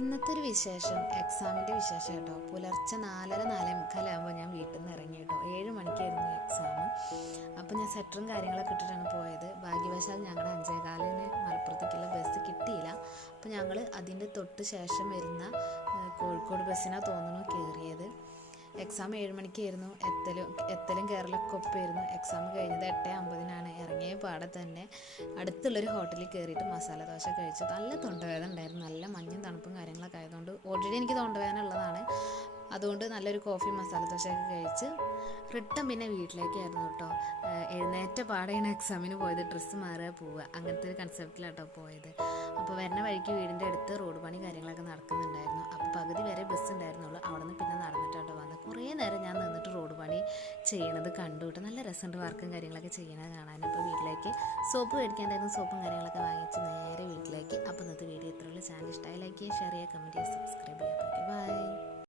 ഇന്നത്തെ ഒരു വിശേഷം എക്സാമിൻ്റെ വിശേഷം കേട്ടോ. പുലർച്ചെ 4:45 ഞാൻ വീട്ടിൽ നിന്ന് ഇറങ്ങി കേട്ടോ. 7 മണിക്കായിരുന്നു എക്സാം. അപ്പോൾ ഞാൻ സെറ്ററും കാര്യങ്ങളൊക്കെ ഇട്ടിട്ടാണ് പോയത്. ഭാഗ്യവശാൽ ഞങ്ങളുടെ 5:15 മലപ്പുറത്തേക്കുള്ള ബസ് കിട്ടിയില്ല. അപ്പോൾ ഞങ്ങൾ അതിൻ്റെ തൊട്ട് ശേഷം വരുന്ന കോഴിക്കോട് ബസ്സിനാണ് തോന്നുന്നു കയറിയത്. എക്സാം 7 മണിക്കായിരുന്നു. എത്തലും കയറലൊക്കെ ഒപ്പമായിരുന്നു. എക്സാം കഴിഞ്ഞത് 8:50 ഇറങ്ങിയ പാടെ തന്നെ അടുത്തുള്ളൊരു ഹോട്ടലിൽ കയറിയിട്ട് മസാല ദോശ കഴിച്ചു. നല്ല തൊണ്ടവേദന ഉണ്ടായിരുന്നു. നല്ല മഞ്ഞും തണുപ്പും കാര്യങ്ങളൊക്കെ ആയതുകൊണ്ട് ഓൾറെഡി എനിക്ക് തൊണ്ടവേദന ഉള്ളതാണ്. അതുകൊണ്ട് നല്ലൊരു കോഫി മസാല ദോശയൊക്കെ കഴിച്ച് റിട്ടൺ പിന്നെ വീട്ടിലേക്കായിരുന്നു കേട്ടോ. എഴുന്നേറ്റ പാടെയാണ് എക്സാമിന് പോയത്. ഡ്രസ്സ് മാറുക പോവുക അങ്ങനത്തെ ഒരു കൺസെപ്റ്റിലാട്ടോ പോയത്. അപ്പോൾ വരുന്ന വഴിക്ക് വീടിൻ്റെ അടുത്ത് റോഡ് പണി കാര്യങ്ങളൊക്കെ നടക്കുന്നുണ്ടായിരുന്നു. അപ്പോൾ പകുതി വരെ ബസ് ഉണ്ടായിരുന്നുള്ളൂ. അവിടെ നിന്ന് പിന്നെ നടന്നിട്ടാട്ടോ വന്നത്. കുറേ നേരം ഞാൻ നിന്നിട്ട് റോഡ് പണി ചെയ്യണത് കണ്ടു കേട്ടോ. നല്ല രസമുണ്ട് വർക്കും കാര്യങ്ങളൊക്കെ ചെയ്യണത് കാണാൻ. അപ്പോൾ വീട്ടിലേക്ക് സോപ്പ് മേടിക്കാണ്ടായിരുന്നു. സോപ്പും കാര്യങ്ങളൊക്കെ വാങ്ങിച്ച് നേരെ വീട്ടിലേക്ക്. അപ്പോൾ ഇന്നത്തെ വീഡിയോ ഇത്രയുള്ള. ചാനൽ ഇഷ്ടമായി ലൈക്ക് ചെയ്യുക, ഷെയർ ചെയ്യുക, കമൻറ്റ് ചെയ്യുക, സബ്സ്ക്രൈബ് ചെയ്യുക.